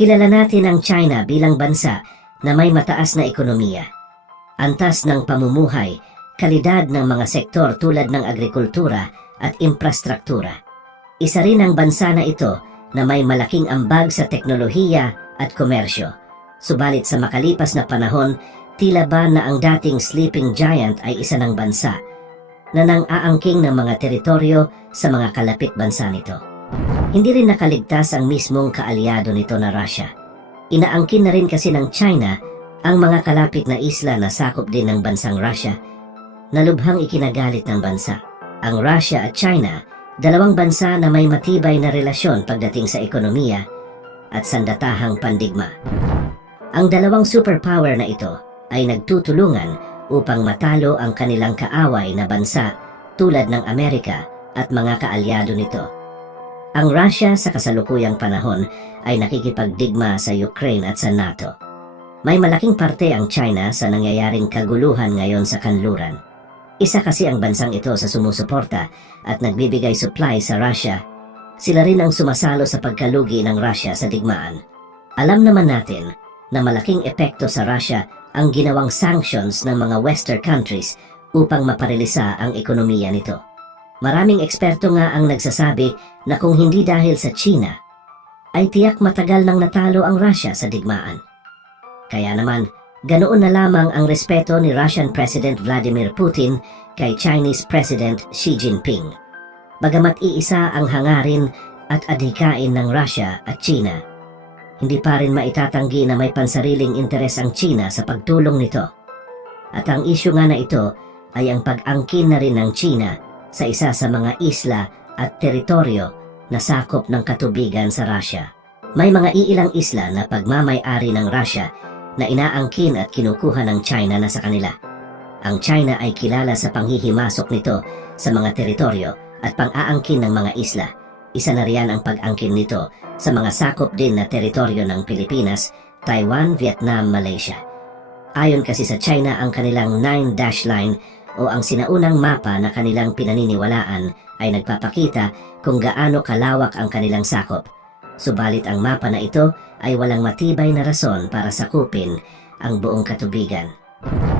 Kilala natin ang China bilang bansa na may mataas na ekonomiya, antas ng pamumuhay, kalidad ng mga sektor tulad ng agrikultura at infrastruktura. Isa rin ang bansa na ito na may malaking ambag sa teknolohiya at komersyo. Subalit sa makalipas na panahon, tila ba na ang dating sleeping giant ay isa ng bansa na nang aangking ng mga teritoryo sa mga kalapit bansa nito. Hindi rin nakaligtas ang mismong kaalyado nito na Russia. Inaangkin na rin kasi ng China ang mga kalapit na isla na sakop din ng bansang Russia na lubhang ikinagalit ng bansa. Ang Russia at China, dalawang bansa na may matibay na relasyon pagdating sa ekonomiya at sandatahang pandigma. Ang dalawang superpower na ito ay nagtutulungan upang matalo ang kanilang kaaway na bansa tulad ng Amerika at mga kaalyado nito. Ang Russia sa kasalukuyang panahon ay nakikipagdigma sa Ukraine at sa NATO. May malaking parte ang China sa nangyayaring kaguluhan ngayon sa kanluran. Isa kasi ang bansang ito sa sumusuporta at nagbibigay supply sa Russia. Sila rin ang sumasalo sa pagkalugi ng Russia sa digmaan. Alam naman natin na malaking epekto sa Russia ang ginawang sanctions ng mga Western countries upang maparilisa ang ekonomiya nito. Maraming eksperto nga ang nagsasabi na kung hindi dahil sa China, ay tiyak matagal nang natalo ang Russia sa digmaan. Kaya naman, ganoon na lamang ang respeto ni Russian President Vladimir Putin kay Chinese President Xi Jinping. Bagamat iisa ang hangarin at adhikain ng Russia at China, hindi pa rin maitatanggi na may pansariling interes ang China sa pagtulong nito. At ang isyu nga na ito ay ang pag-angkin na rin ng China sa isa sa mga isla at teritoryo na sakop ng katubigan sa Russia. May mga iilang isla na pagmamay-ari ng Russia na inaangkin at kinukuha ng China na sa kanila. Ang China ay kilala sa panghihimasok nito sa mga teritoryo at pang-aangkin ng mga isla. Isa na riyan ang pag-angkin nito sa mga sakop din na teritoryo ng Pilipinas, Taiwan, Vietnam, Malaysia. Ayon kasi sa China ang kanilang Nine Dash Line o ang sinaunang mapa na kanilang pinaniniwalaan ay nagpapakita kung gaano kalawak ang kanilang sakop. Subalit ang mapa na ito ay walang matibay na rason para sakupin ang buong katubigan.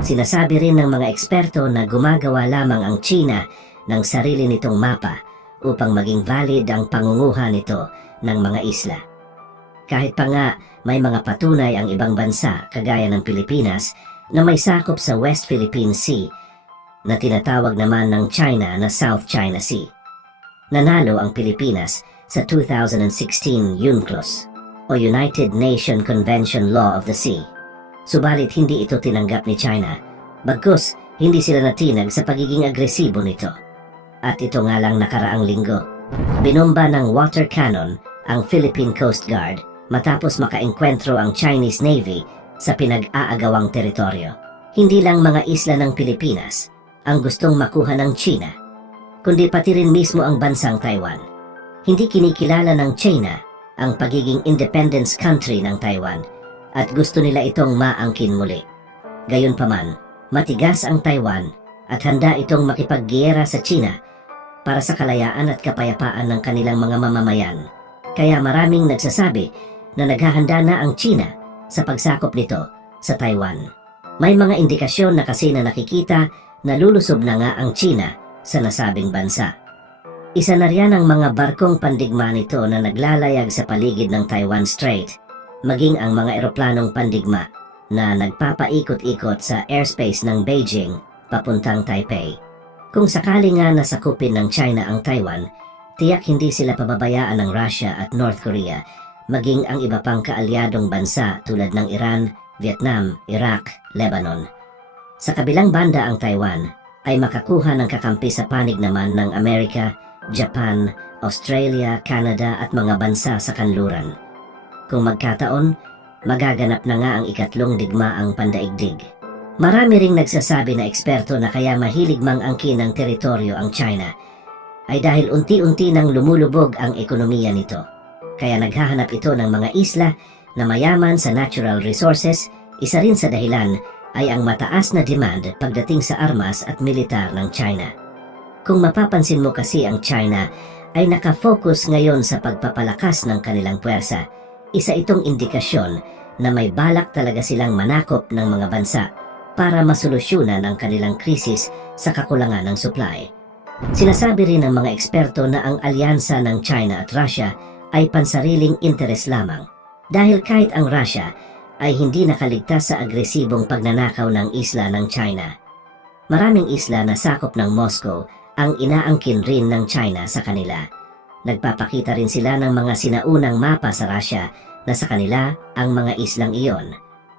Sinasabi rin ng mga eksperto na gumagawa lamang ang China ng sarili nitong mapa upang maging valid ang pangunguha nito ng mga isla. Kahit pa nga may mga patunay ang ibang bansa kagaya ng Pilipinas na may sakop sa West Philippine Sea na tinatawag naman ng China na South China Sea. Nanalo ang Pilipinas sa 2016 UNCLOS o United Nation Convention Law of the Sea. Subalit hindi ito tinanggap ni China, bagkus hindi sila natinag sa pagiging agresibo nito. At ito nga lang nakaraang linggo, binomba ng water cannon ang Philippine Coast Guard matapos makaengkwentro ang Chinese Navy sa pinag-aagawang teritoryo. Hindi lang mga isla ng Pilipinas ang gustong makuha ng China, kundi pati rin mismo ang bansang Taiwan. Hindi kinikilala ng China ang pagiging independence country ng Taiwan at gusto nila itong maangkin muli. Gayunpaman, matigas ang Taiwan at handa itong makipaggiyera sa China para sa kalayaan at kapayapaan ng kanilang mga mamamayan. Kaya maraming nagsasabi na naghahanda na ang China sa pagsakop nito sa Taiwan. May mga indikasyon na kasi na nakikita na lulusob na nga ang China sa nasabing bansa. Isa na riyan ang mga barkong pandigma nito na naglalayag sa paligid ng Taiwan Strait, maging ang mga eroplanong pandigma na nagpapaikot-ikot sa airspace ng Beijing papuntang Taipei. Kung sakali nga nasakupin ng China ang Taiwan, tiyak hindi sila pababayaan ng Russia at North Korea, maging ang iba pang kaalyadong bansa tulad ng Iran, Vietnam, Iraq, Lebanon. Sa kabilang banda ang Taiwan ay makakuha ng kakampi sa panig naman ng Amerika, Japan, Australia, Canada at mga bansa sa kanluran. Kung magkataon, magaganap na nga ang ikatlong digmaang pandaigdig. Marami ring nagsasabi na eksperto na kaya mahilig mang angkin ng teritoryo ang China ay dahil unti-unti nang lumulubog ang ekonomiya nito. Kaya naghahanap ito ng mga isla na mayaman sa natural resources, isa rin sa dahilan ay ang mataas na demand pagdating sa armas at militar ng China. Kung mapapansin mo kasi ang China ay nakafocus ngayon sa pagpapalakas ng kanilang puwersa, Isa itong indikasyon na may balak talaga silang manakop ng mga bansa para masolusyonan ang kanilang krisis sa kakulangan ng supply. Sinasabi rin ng mga eksperto na ang alyansa ng China at Russia ay pansariling interes lamang dahil kahit ang Russia ay hindi nakaligtas sa agresibong pagnanakaw ng isla ng China. Maraming isla na sakop ng Moscow ang inaangkin rin ng China sa kanila. Nagpapakita rin sila ng mga sinaunang mapa sa Russia na sa kanila ang mga islang iyon.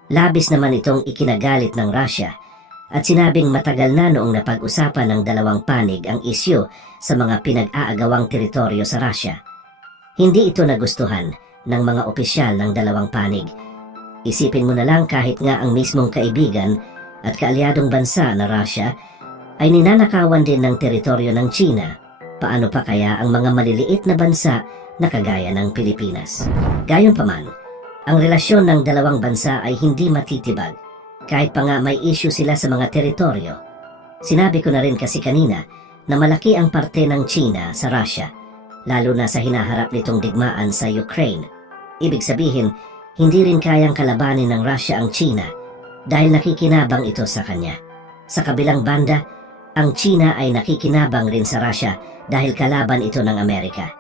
Labis naman itong ikinagalit ng Russia at sinabing matagal na noong napag-usapan ng dalawang panig ang isyu sa mga pinag-aagawang teritoryo sa Russia. Hindi ito nagustuhan ng mga opisyal ng dalawang panig. Isipin mo na lang kahit nga ang mismong kaibigan at kaalyadong bansa na Russia ay ninanakawan din ng teritoryo ng China. Paano pa kaya ang mga maliliit na bansa na kagaya ng Pilipinas? Gayunpaman, ang relasyon ng dalawang bansa ay hindi matitibag kahit pa nga may issue sila sa mga teritoryo. Sinabi ko na rin kasi kanina na malaki ang parte ng China sa Russia, lalo na sa hinaharap nitong digmaan sa Ukraine. Ibig sabihin, hindi rin kayang kalabanin ng Russia ang China dahil nakikinabang ito sa kanya. Sa kabilang banda, ang China ay nakikinabang rin sa Russia dahil kalaban ito ng Amerika.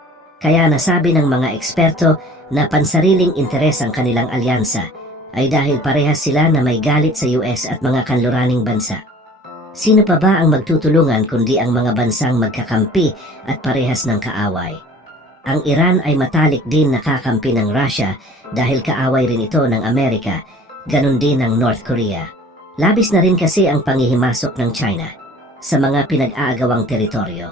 Kaya nasabi ng mga eksperto na pansariling interes ang kanilang alyansa ay dahil parehas sila na may galit sa US at mga kanluraning bansa. Sino pa ba ang magtutulungan kundi ang mga bansang magkakampi at parehas ng kaaway? Ang Iran ay matalik din nakakampi ng Russia dahil kaaway rin ito ng Amerika, ganun din ng North Korea. Labis na rin kasi ang pangihimasok ng China sa mga pinag-aagawang teritoryo.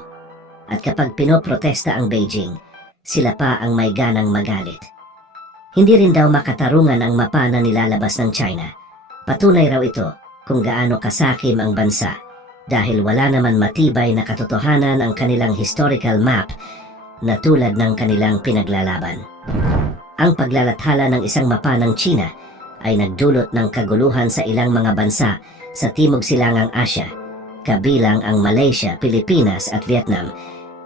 At kapag pinoprotesta ang Beijing, sila pa ang may ganang magalit. Hindi rin daw makatarungan ang mapa na nilalabas ng China. Patunay raw ito kung gaano kasakim ang bansa dahil wala naman matibay na katotohanan ang kanilang historical map na tulad ng kanilang pinaglalaban. Ang paglalathala ng isang mapa ng China ay nagdulot ng kaguluhan sa ilang mga bansa sa Timog Silangang Asya, kabilang ang Malaysia, Pilipinas at Vietnam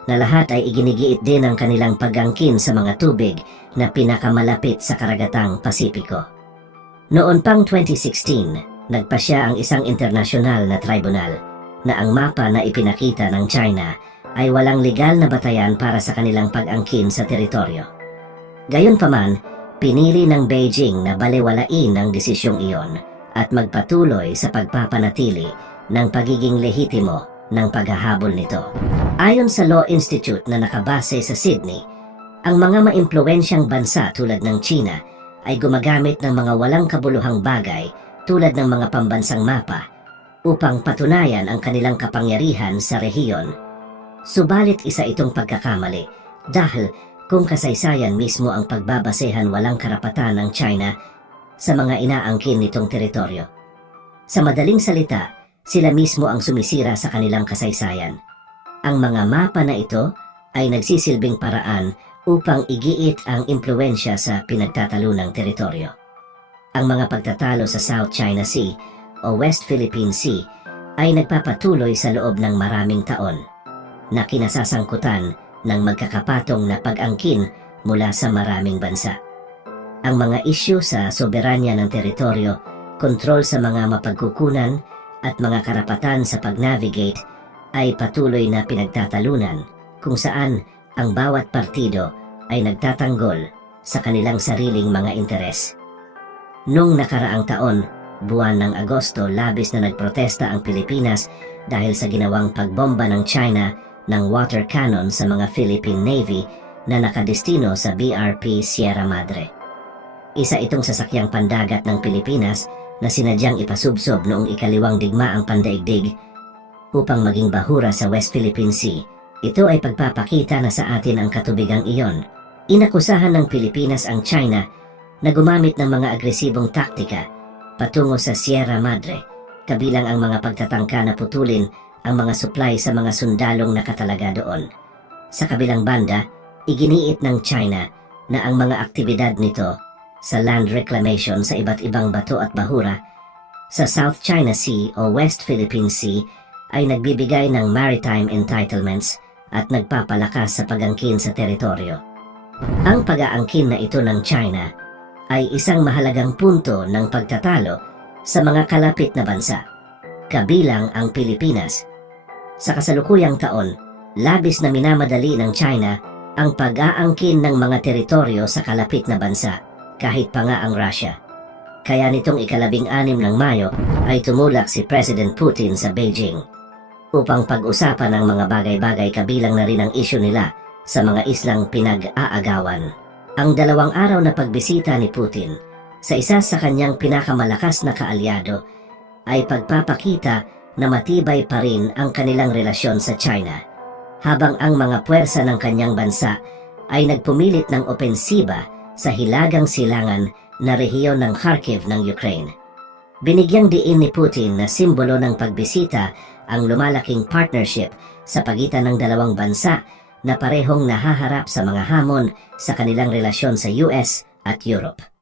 na lahat ay iginigiit din ang kanilang pagangkin sa mga tubig na pinakamalapit sa karagatang Pasipiko. Noon pang 2016, nagpasya ang isang internasyonal na tribunal na ang mapa na ipinakita ng China ay walang legal na batayan para sa kanilang pag-angkin sa teritoryo. Gayunpaman, pinili ng Beijing na balewalain ang desisyong iyon at magpatuloy sa pagpapanatili ng pagiging lehitimo ng paghahabol nito. Ayon sa Law Institute na nakabase sa Sydney, ang mga maimpluwensyang bansa tulad ng China ay gumagamit ng mga walang kabuluhang bagay tulad ng mga pambansang mapa upang patunayan ang kanilang kapangyarihan sa rehiyon. Subalit isa itong pagkakamali dahil kung kasaysayan mismo ang pagbabasehan walang karapatan ng China sa mga inaangkin nitong teritoryo. Sa madaling salita, sila mismo ang sumisira sa kanilang kasaysayan. Ang mga mapa na ito ay nagsisilbing paraan upang igiit ang impluensya sa pinagtatalunang teritoryo. Ang mga pagtatalo sa South China Sea o West Philippine Sea ay nagpapatuloy sa loob ng maraming taon na kinasasangkutan ng magkakapatong na pag-angkin mula sa maraming bansa. Ang mga isyu sa soberanya ng teritoryo, kontrol sa mga mapagkukunan at mga karapatan sa pag-navigate ay patuloy na pinagtatalunan kung saan ang bawat partido ay nagtatanggol sa kanilang sariling mga interes. Noong nakaraang taon, buwan ng Agosto labis na nagprotesta ang Pilipinas dahil sa ginawang pagbomba ng China ng water cannon sa mga Philippine Navy na nakadestino sa BRP Sierra Madre. Isa itong sasakyang pandagat ng Pilipinas na sinadyang ipasubsob noong ikaliwang digmaang pandaigdig upang maging bahura sa West Philippine Sea. Ito ay pagpapakita na sa atin ang katubigang iyon. Inakusahan ng Pilipinas ang China na gumamit ng mga agresibong taktika patungo sa Sierra Madre, kabilang ang mga pagtatangka na putulin ang mga supply sa mga sundalong nakatalaga doon. Sa kabilang banda, iginiit ng China na ang mga aktibidad nito sa land reclamation sa iba't ibang bato at bahura sa South China Sea o West Philippine Sea ay nagbibigay ng maritime entitlements at nagpapalakas sa pagangkin sa teritoryo. Ang pag-aangkin na ito ng China ay isang mahalagang punto ng pagtatalo sa mga kalapit na bansa, kabilang ang Pilipinas. Sa kasalukuyang taon, labis na minamadali ng China ang pag-aangkin ng mga teritoryo sa kalapit na bansa, kahit pa nga ang Russia. Kaya nitong ikalabing anim ng Mayo ay tumulak si President Putin sa Beijing upang pag-usapan ang mga bagay-bagay kabilang na rin ang isyu nila sa mga islang pinag-aagawan. Ang dalawang araw na pagbisita ni Putin sa isa sa kanyang pinakamalakas na kaalyado ay pagpapakita na matibay pa rin ang kanilang relasyon sa China habang ang mga puwersa ng kanyang bansa ay nagpumilit ng opensiba sa hilagang silangan na rehiyon ng Kharkiv ng Ukraine. Binigyang diin ni Putin na simbolo ng pagbisita ang lumalaking partnership sa pagitan ng dalawang bansa na parehong nahaharap sa mga hamon sa kanilang relasyon sa US at Europe.